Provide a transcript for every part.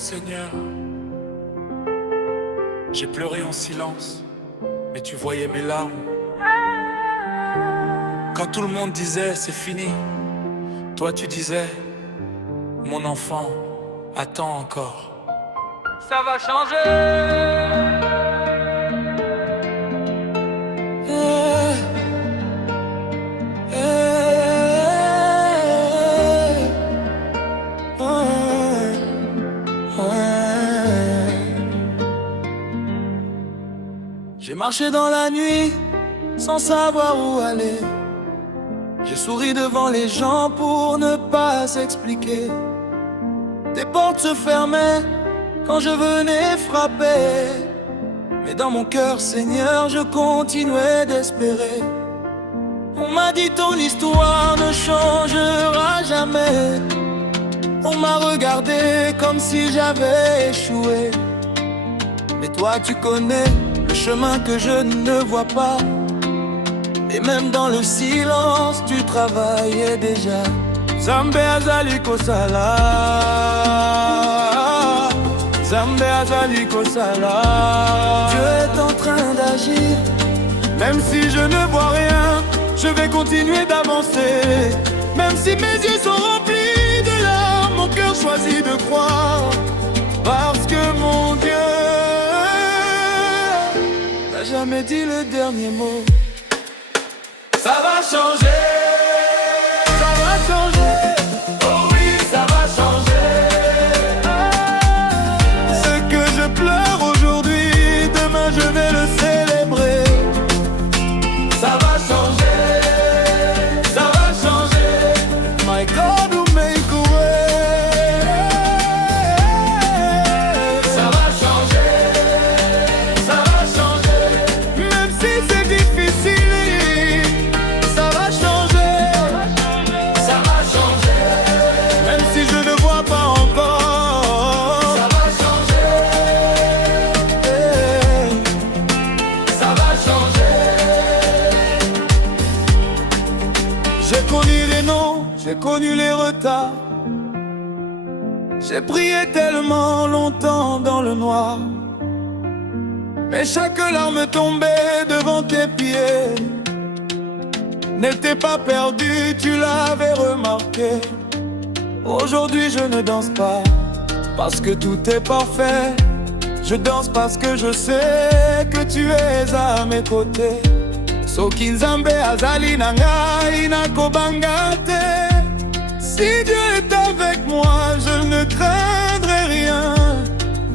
Seigneur, j'ai pleuré en silence, mais tu voyais mes larmes. Quand tout le monde disait c'est fini, toi tu disais mon enfant, attends encore. Ça va changer. J'ai marché dans la nuit sans savoir où aller. J'ai souri devant les gens pour ne pas s'expliquer. Des portes se fermaient quand je venais frapper, mais dans mon cœur, Seigneur, je continuais d'espérer. On m'a dit ton histoire ne changera jamais. On m'a regardé comme si j'avais échoué. Mais toi tu connais le chemin que je ne vois pas. Et même dans le silence tu travaillais déjà. Zambe azali kosala, Zambe azali kosala. Dieu est en train d'agir. Même si je ne vois rien, je vais continuer d'avancer. Même si mes yeux sont remplis de larmes, mon cœur choisit de croire. Parce que mon Dieu n'a jamais dit le dernier mot. Ça va changer, ça va changer. Oh oui, ça va changer. Ce que je pleure aujourd'hui, demain je vais le célébrer. Ça va changer, ça va changer. My God will make a way. Ça va changer, ça va changer. Même si c'est difficile, ça va changer, ça va changer. Même si je ne vois pas encore, ça va changer, ça va changer. J'ai connu les noms, j'ai connu les retards. J'ai prié tellement longtemps dans le noir, mais chaque larme tombée devant tes pieds n'était pas perdu, tu l'avais remarqué. Aujourd'hui je ne danse pas parce que tout est parfait. Je danse parce que je sais que tu es à mes côtés. Soki Nzambe azali na ngai nakobanga te. Si Dieu est avec moi, je ne craindrai rien.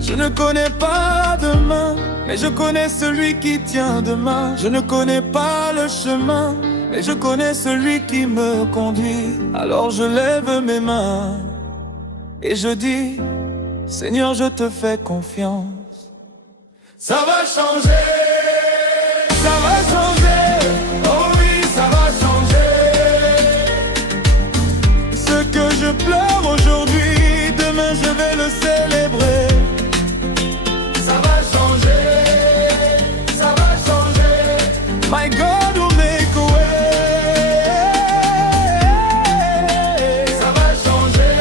Je ne connais pas demain, mais je connais celui qui tient demain. Je ne connais pas le chemin, mais je connais celui qui me conduit. Alors je lève mes mains et je dis, Seigneur, je te fais confiance. Ça va changer, ça va changer. Oh oui, ça va changer. Ce que je pleure aujourd'hui, demain je vais le célébrer. Ça va changer, ça va changer. My God will make a way. Ça va changer,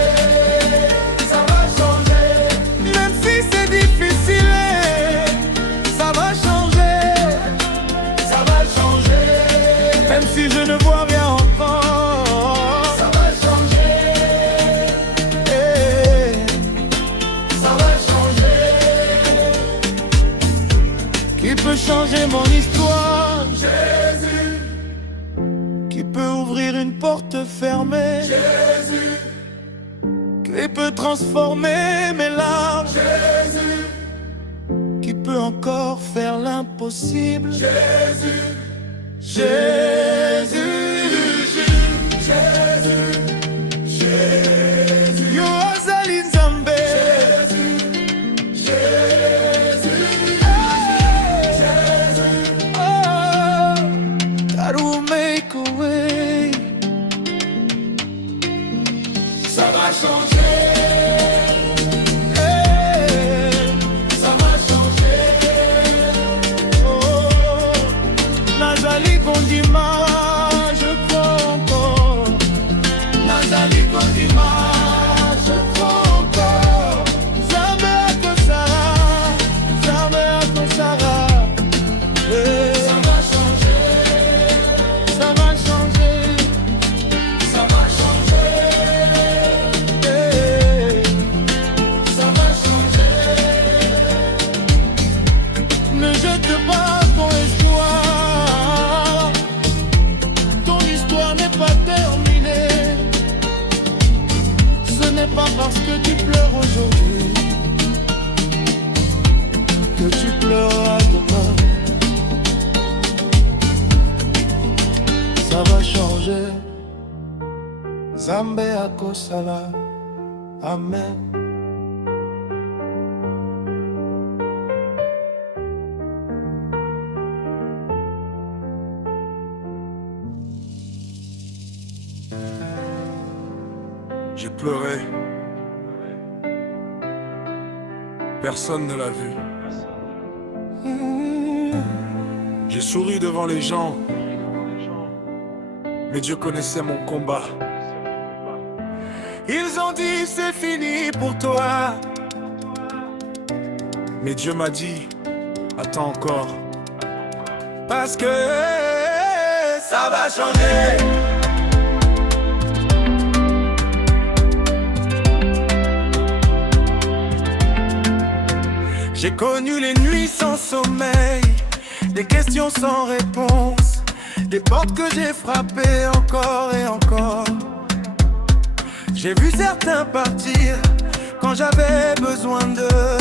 ça va changer. Même si c'est difficile, ça va changer, ça va changer. Même si je ne vois rien encore, ça va changer, ça va changer. Qui peut changer mon histoire? Jésus. Qui peut ouvrir une porte fermée? Jésus. Qui peut transformer mes larmes? Jésus. Qui peut encore faire l'impossible? Jésus. Jésus. Jésus. Jésus. Yo azali Nzambe. Jésus. Jésus. Jésus. Oh, God will make a way. Ça va changer. Ça va changer. Oh, Nazali Kondima, je crois encore. Nazali Kondima, je crois encore. n'est pas parce que tu pleures aujourd'hui que tu pleureras demain. Ça va changer. Zambe akosala. Amen. J'ai pleuré. Personne ne l'a vu. J'ai souri devant les gens. Mais Dieu connaissait mon combat. Ils ont dit c'est fini pour toi. Mais Dieu m'a dit attends encore. Parce que ça va changer. J'ai connu les nuits sans sommeil, des questions sans réponse, des portes que j'ai frappées encore et encore. J'ai vu certains partir quand j'avais besoin d'eux.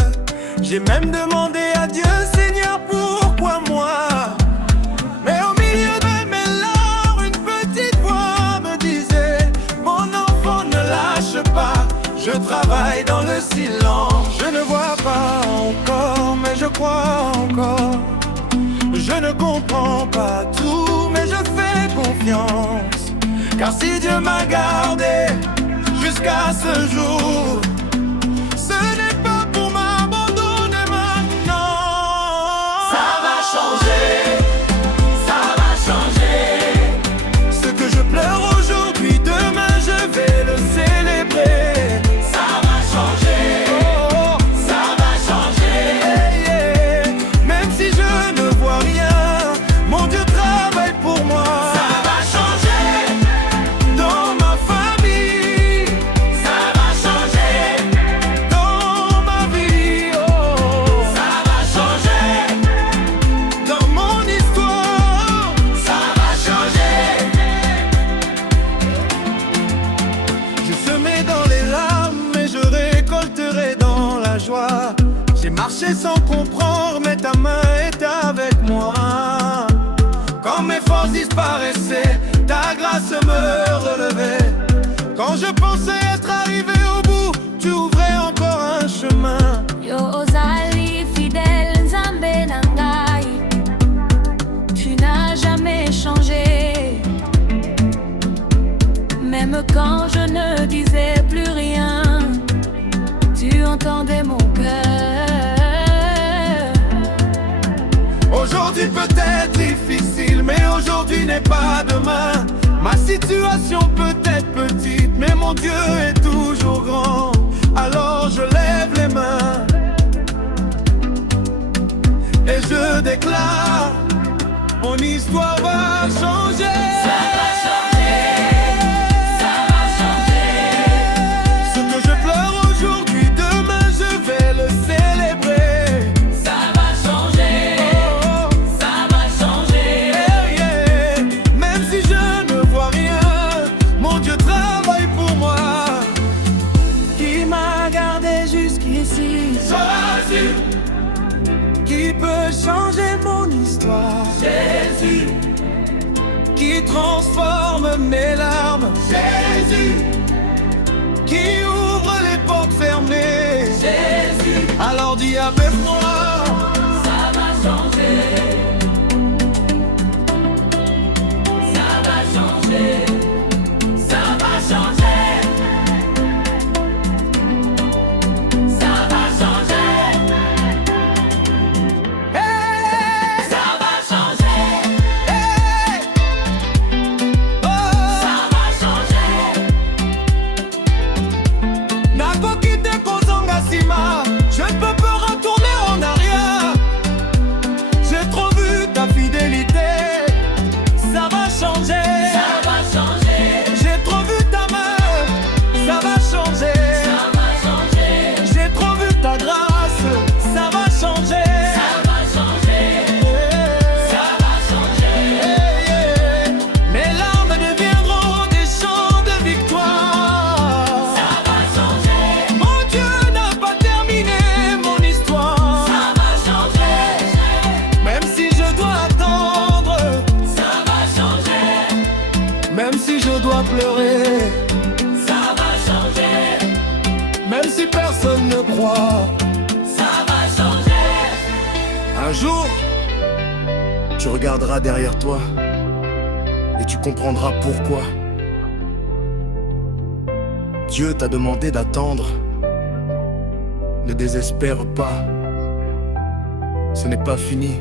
J'ai même demandé à Dieu, Seigneur, pourquoi moi? Mais au milieu de mes larmes, une petite voix me disait, mon enfant, ne lâche pas, je travaille dans le silence. Je ne vois pas encore, mais je crois encore. Je ne comprends pas tout, mais je fais confiance. Car si Dieu m'a gardé jusqu'à ce jour, ce n'est pas pour m'abandonner maintenant. Ça va changer, ça va changer. Ce que je pleure aujourd'hui, demain je vais le célébrer. Ça va changer, oh, ça va changer. Yeah, yeah. Même si je ne vois rien, mon Dieu travaille pour moi. Ça va changer dans ma famille. Ça va changer dans ma vie. Oh, ça va changer dans mon histoire. Ça va changer. Je semais dans les larmes et je récolterai dans la joie. J'ai marché sans comprendre, mais ta main est avec moi. Quand mes forces disparaissaient, ta grâce me relevait. Quand je pensais être arrivé au bout, tu ouvrais encore un chemin. Yo ozali fidèle Nzambe nangai, tu n'as jamais changé. Même quand je ne disais plus rien, tu entendais mon cœur. Aujourd'hui peut être difficile, mais aujourd'hui n'est pas demain. Ma situation peut être petite, mais mon Dieu est toujours grand. Alors je lève les mains et je déclare, mon histoire va changer. Ça va changer, ça va changer. Ce que je pleure aujourd'hui, demain je vais le célébrer. Ça va changer, Oh, ça va changer. yeah, yeah. Même si je ne vois rien, mon Dieu travaille pour moi. Qui m'a gardé jusqu'ici? Jésus. Qui peut changer mon histoire? Jésus. Qui transforme mes larmes? Jésus. Qui ouvre les portes fermées? Jésus. Alors dis avec moi, Ça va changer, ça va changer, ça va changer, ça va changer, hey, ça va changer, hey, oh, ça va changer. nakokite kozonga nsima, je ne peux pas retourner en arrière. J'ai trop vu crois. Ça va changer. Un jour, tu regarderas derrière toi et tu comprendras pourquoi. Dieu t'a demandé d'attendre. Ne désespère pas. Ce n'est pas fini.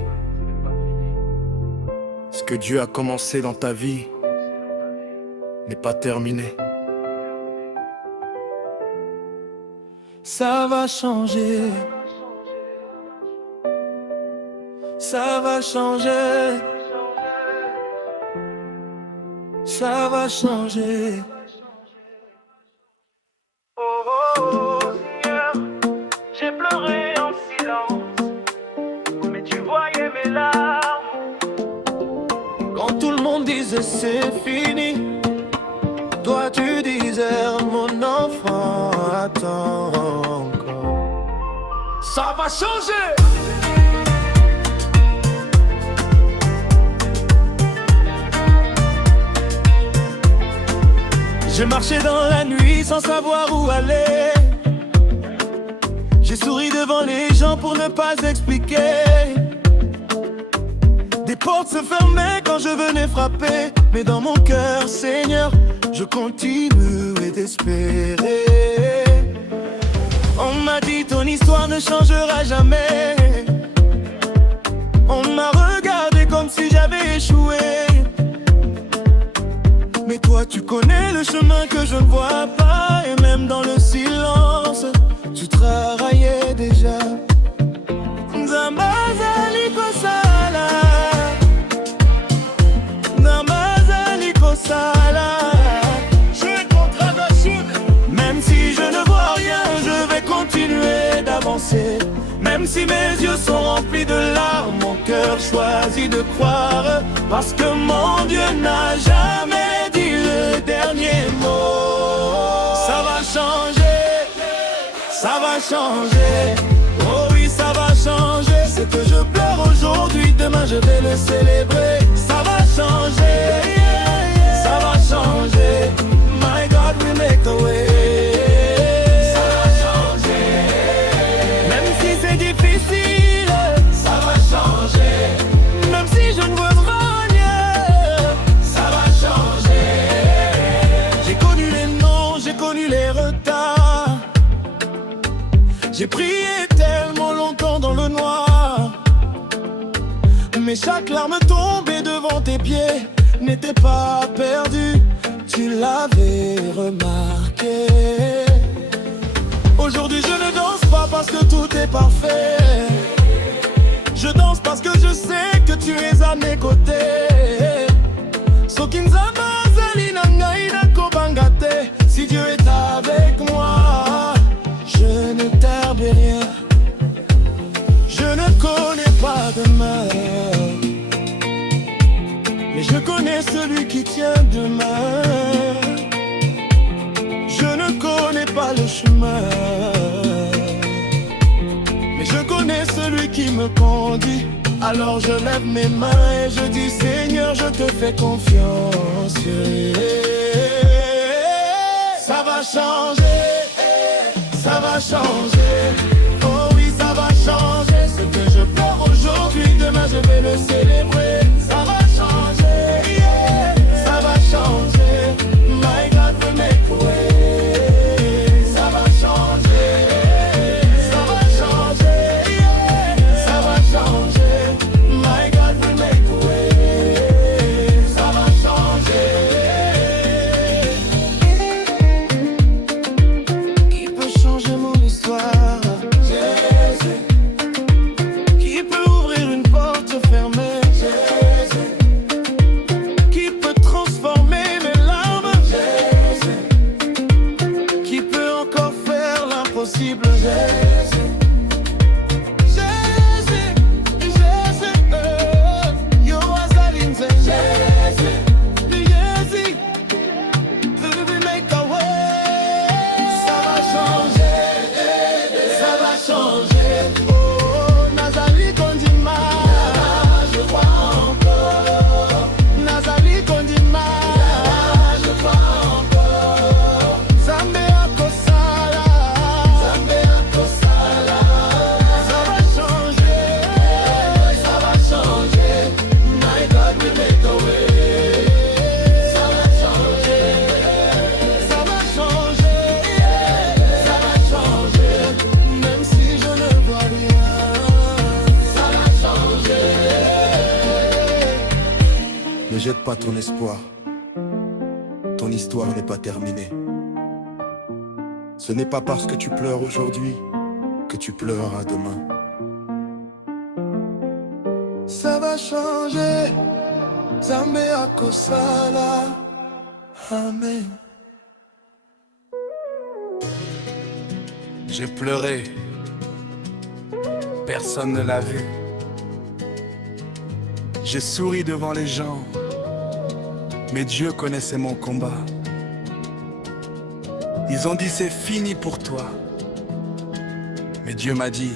Ce que Dieu a commencé dans ta vie n'est pas terminé. Ça va changer. Ça va changer. Ça va changer. Oh, oh, Seigneur, j'ai pleuré en silence, mais tu voyais mes larmes. Quand tout le monde disait c'est fini, toi tu disais mon enfant, attends encore. Ça va changer. J'ai marché dans la nuit sans savoir où aller. J'ai souri devant les gens pour ne pas expliquer. Des portes se fermaient quand je venais frapper, mais dans mon cœur, Seigneur, je continuais d'espérer. On m'a dit ton histoire ne changera jamais. On m'a regardé comme si j'avais échoué. Mais toi tu connais le chemin que je ne vois pas. Et même dans le silence, tu travaillais déjà. Nzambazali kosala, Nzambazali kosala. Je vais contre la chute. Même si je ne vois rien, je vais continuer d'avancer. Même si mes yeux sont remplis de larmes, mon cœur choisit de croire. Parce que mon Dieu n'a jamais dit le dernier mot. Ça va changer, ça va changer. Oh oui, ça va changer. Ce que je pleure aujourd'hui, demain je vais le célébrer. Ça va changer, ça va changer. My God will make a way. J'ai prié tellement longtemps dans le noir, mais chaque larme tombée devant tes pieds n'était pas perdue, tu l'avais remarqué. Aujourd'hui je ne danse pas parce que tout est parfait. Je danse parce que je sais que tu es à mes côtés. Si Dieu est avec moi, je ne tarde rien. Je ne connais pas demain, mais je connais celui qui tient demain. Je ne connais pas le chemin, mais je connais celui qui me conduit. Alors je lève mes mains et je dis Seigneur, je te fais confiance. Ça va changer, ça va changer. Oh oui, ça va changer. Ce que je pleure aujourd'hui, demain je vais le célébrer. Ça va changer, ça va changer. My God will make a way. Ça va changer, ça va changer, ça va changer. My God will make a way. Ça va changer. Qui peut changer mon histoire? Jésus. Qui peut ouvrir une porte fermée? Jésus. Qui peut transformer mes larmes? Jésus. Qui peut encore faire l'impossible? Jésus. Jésus, Jésus, you was a lindsay. Jésus, Jésus, baby make a way. Ça va changer, ça va changer. Oh, Nazali Kondima, je crois encore. Nazali Kondima, je crois encore. Zambe akosala, Zambe akosala. jette pas ton espoir. Ton histoire n'est pas terminée. Ce n'est pas parce que tu pleures aujourd'hui que tu pleureras demain. Ça va changer. Zambe akosala. Amen. J'ai pleuré. Personne ne l'a vu. J'ai souri devant les gens. Mais Dieu connaissait mon combat. Ils ont dit c'est fini pour toi. Mais Dieu m'a dit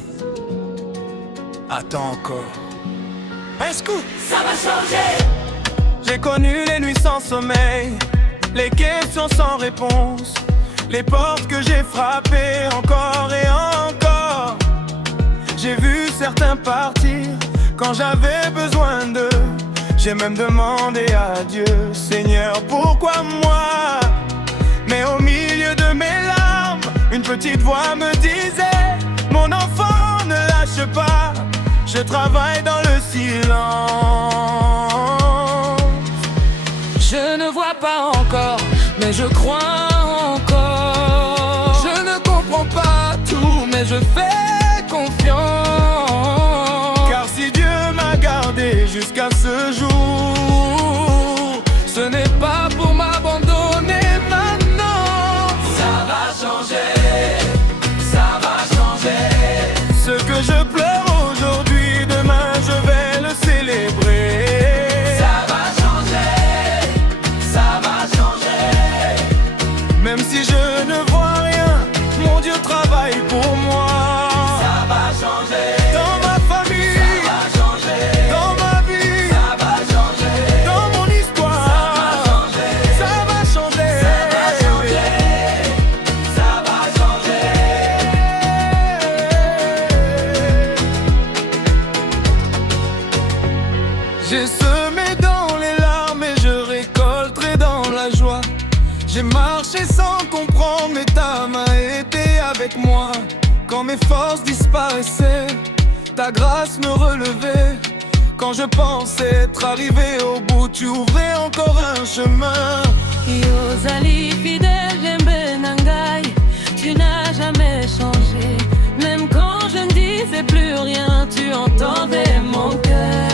attends encore. Est-ce que Ça va changer. j'ai connu les nuits sans sommeil, les questions sans réponse, les portes que j'ai frappées encore et encore. J'ai vu certains partir quand j'avais besoin d'eux. J'ai même demandé à Dieu, Seigneur, pourquoi moi? Mais au milieu de mes larmes, une petite voix me disait, mon enfant, ne lâche pas, je travaille dans le silence. Je ne vois pas encore, mais je crois encore. Je ne comprends pas tout, mais je fais confiance. Car si Dieu m'a gardé jusqu'à ce jour, ce n'est pas pour m'abandonner maintenant. Ça va changer. Ça va changer. Ce que je pleure aujourd'hui, demain je vais le célébrer. Ça va changer. Ça va changer. Même si je ne vois rien, mon Dieu travaille pour moi. Ça va changer. Dans ma famille, Ça va changer. dans ma vie, Ça va changer. dans mon histoire, ça va changer. Ça va changer. J'ai semé dans les larmes et je récolterai dans la joie. J'ai marché sans comprendre, mais ta main était avec moi. Quand mes forces disparaissaient, ta grâce me relevait. Quand je pensais être arrivé au bout, tu ouvrais encore un chemin. Yozali fidèle, Jembe Nangai, tu n'as jamais changé. Même quand je ne disais plus rien, tu entendais mon cœur.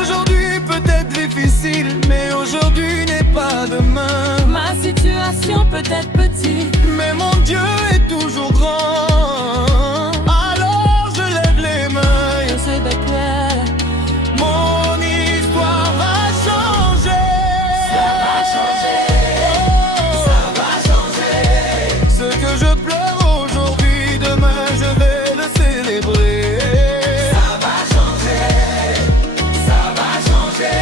Aujourd'hui peut-être difficile, mais aujourd'hui n'est pas demain. Ma situation peut être petite, Mais mon Dieu est toujours grand. Alors je lève les mains. je sais de clair. Mon histoire va changer. Ça va changer. Oh. Ça va changer. Ce que je pleure aujourd'hui, demain je vais le célébrer. Ça va changer. Ça va changer.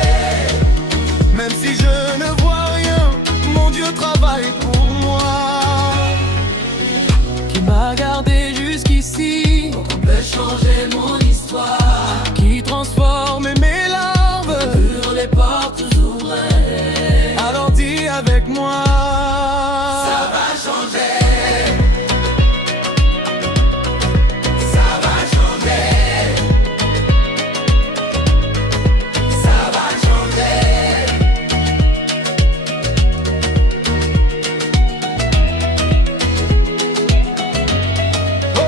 Même si je ne vois rien, mon Dieu travaille pour moi. Qui m'a gardé jusqu'ici, On peut changer mon histoire. qui transforme mes larmes. Sur les portes ouvrées. Alors dis avec moi. Ça va changer. Ça va changer. Ça va changer. Oh.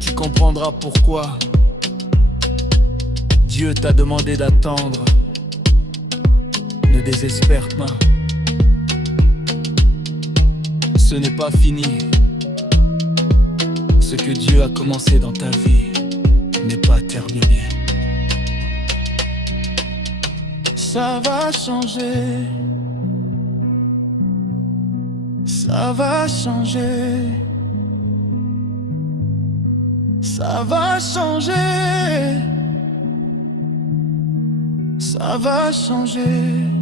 tu comprendras pourquoi Dieu t'a demandé d'attendre. Ne désespère pas. Ce n'est pas fini. Ce que Dieu a commencé dans ta vie n'est pas terminé. Ça va changer. Ça va changer. Ça va changer. Ça va changer.